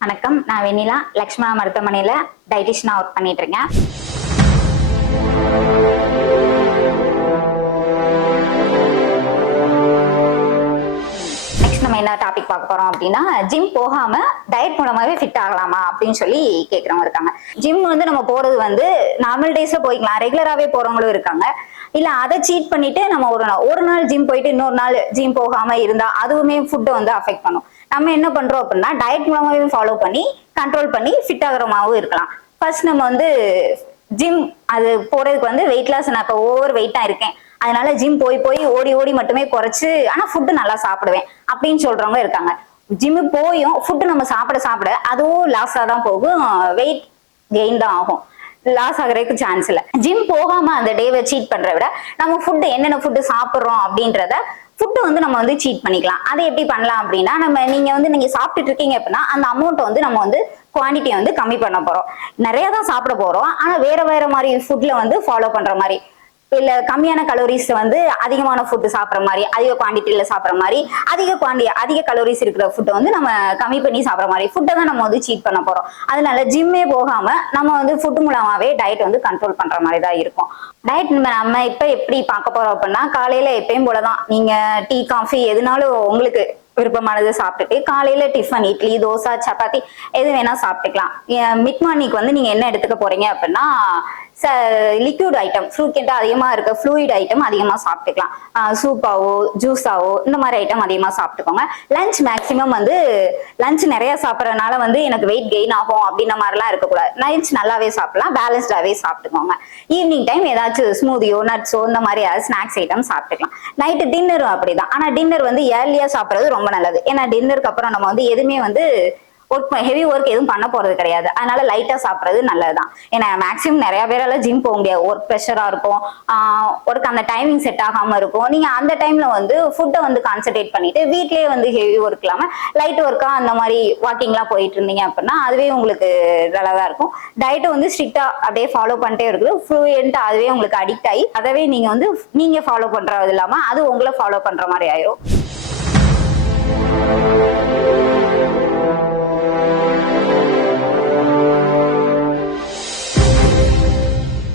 வணக்கம், நான் வெண்ணிலா லக்ஷ்மணா மருத்துவமனையில டயட்டிஷியனா ஒர்க் பண்ணிட்டு இருக்கேன். நெக்ஸ்ட் நம்ம என்ன டாபிக் பார்க்க போறோம் அப்படின்னா, ஜிம் போகாம டயட் மூலமாவே ஃபிட் ஆகலாமா அப்படின்னு சொல்லி கேட்கறவங்க இருக்காங்க. ஜிம் நம்ம போறது நார்மல் டேஸ்ல போய்க்கலாம், ரெகுலராகவே போறவங்களும் இருக்காங்க. இல்ல அதை சீட் பண்ணிட்டு நம்ம ஒரு நாள் ஜிம் போயிட்டு இன்னொரு நாள் ஜிம் போகாம இருந்தா அதுவுமே ஃபுட்டை அஃபெக்ட் பண்ணும். நம்ம என்ன பண்றோம் அப்படின்னா, டயட் மூலமாவே ஃபாலோ பண்ணி கண்ட்ரோல் பண்ணி ஃபிட் ஆகிறமாவும் இருக்கலாம். ஃபர்ஸ்ட் நம்ம ஜிம் அது போறதுக்கு வெயிட் லாஸ், நான் இப்போ ஓவர் வெயிட்டா இருக்கேன், அதனால ஜிம் போய் போய் ஓடி ஓடி மட்டுமே குறைச்சு ஆனா ஃபுட்டு நல்லா சாப்பிடுவேன் அப்படின்னு சொல்றவங்க இருக்காங்க. ஜிம்மு போயும் ஃபுட்டு நம்ம சாப்பிட சாப்பிட அதுவும் லாஸா தான் போகும், வெயிட் கெயின் தான் ஆகும், லாஸ் ஆகிறதுக்கு சான்ஸ் இல்லை. ஜிம் போகாம அந்த டேவை சீட் பண்றத விட நம்ம ஃபுட்டு என்னென்ன ஃபுட்டு சாப்பிட்றோம் அப்படின்றத ஃபுட்டு நம்ம சீட் பண்ணிக்கலாம். அதை எப்படி பண்ணலாம் அப்படின்னா, நீங்க சாப்பிட்டுட்டு இருக்கீங்க அப்படின்னா அந்த அமௌண்ட் நம்ம குவான்டிட்டியை கம்மி பண்ண போறோம். நிறைய தான் சாப்பிட போறோம், ஆனா வேற வேற மாதிரி ஃபுட்ல ஃபாலோ பண்ற மாதிரி, இல்ல கம்மியான கலோரிஸ் அதிகமான ஃபுட்டு சாப்பிட்ற மாதிரி, அதிக குவான்டிட்டியில சாப்பிட்ற மாதிரி, அதிக கலோரிஸ் இருக்கிற ஃபுட்டை நம்ம கம்மி பண்ணி சாப்பிட்ற மாதிரி ஃபுட்டை தான் நம்ம சீட் பண்ண போறோம். அதனால ஜிம்மே போகாம நம்ம ஃபுட்டு மூலமாவே டயட் கண்ட்ரோல் பண்ற மாதிரி தான் இருக்கும். டயட் நம்ம இப்ப எப்படி பார்க்க போறோம் அப்படின்னா, காலையில எப்பயும் போலதான் நீங்க டீ காஃபி எதுனாலும் உங்களுக்கு விருப்பமானது சாப்பிட்டுட்டு, காலையில டிஃபன் இட்லி தோசை சப்பாத்தி எது வேணா சாப்பிட்டுக்கலாம். மிட் மார்னிங் நீங்க என்ன எடுத்துக்க போறீங்க அப்படின்னா, லிக்விட் ஐட்டம், ஃப்ரூட் அதிகமா இருக்க ஃப்ளூயிட் ஐட்டம் அதிகமா சாப்பிட்டுக்கலாம். சூப்பாவோ ஜூஸாவோ இந்த மாதிரி ஐட்டம் அதிகமா சாப்பிட்டுக்கோங்க. லஞ்ச் மேக்சிமம் லஞ்ச் நிறைய சாப்பிட்றதுனால எனக்கு வெயிட் கெயின் ஆகும் அப்படின்ற மாதிரிலாம் இருக்கக்கூடாது. லஞ்ச் நல்லாவே சாப்பிடலாம், பேலன்ஸ்டாவே சாப்பிட்டுக்கோங்க. ஈவினிங் டைம் ஏதாச்சும் ஸ்மூதியோ நட்ஸோ இந்த மாதிரி ஸ்நாக்ஸ் ஐட்டம் சாப்பிட்டுக்கலாம். நைட்டு டின்னரும் அப்படிதான். ஆனா டின்னர் ஏர்லியா சாப்பிட்றது ரொம்ப நல்லது. ஏன்னா டின்னருக்கு அப்புறம் நம்ம எதுவுமே ஹெவி ஒர்க் எதுவும் பண்ண போறது கிடையாது. அதனால லைட்டா சாப்பிட்றது நல்லதுதான். ஏன்னா மேக்சிமம் நிறைய பேரால ஜிம் போக முடியாது, ஒர்க் ப்ரெஷரா இருக்கும், ஒர்க் அந்த டைமிங் செட் ஆகாம இருக்கும். நீங்க அந்த டைம்ல ஃபுட்டை கான்சென்ட்ரேட் பண்ணிட்டு வீட்லயே ஹெவி ஒர்க் இல்லாம லைட் ஒர்க்கா அந்த மாதிரி வாக்கிங்லாம் போயிட்டு இருந்தீங்க அப்படின்னா அதுவே உங்களுக்கு நல்லதா இருக்கும். டயட்டை ஸ்ட்ரிக்டா அப்படியே ஃபாலோ பண்ணிட்டே இருக்குது, ஃப்ளூயண்டா அதுவே உங்களுக்கு அடிக்ட் ஆகி அதவே நீங்க ஃபாலோ பண்றது இல்லாம அது உங்களை ஃபாலோ பண்ற மாதிரி ஆயிரும்.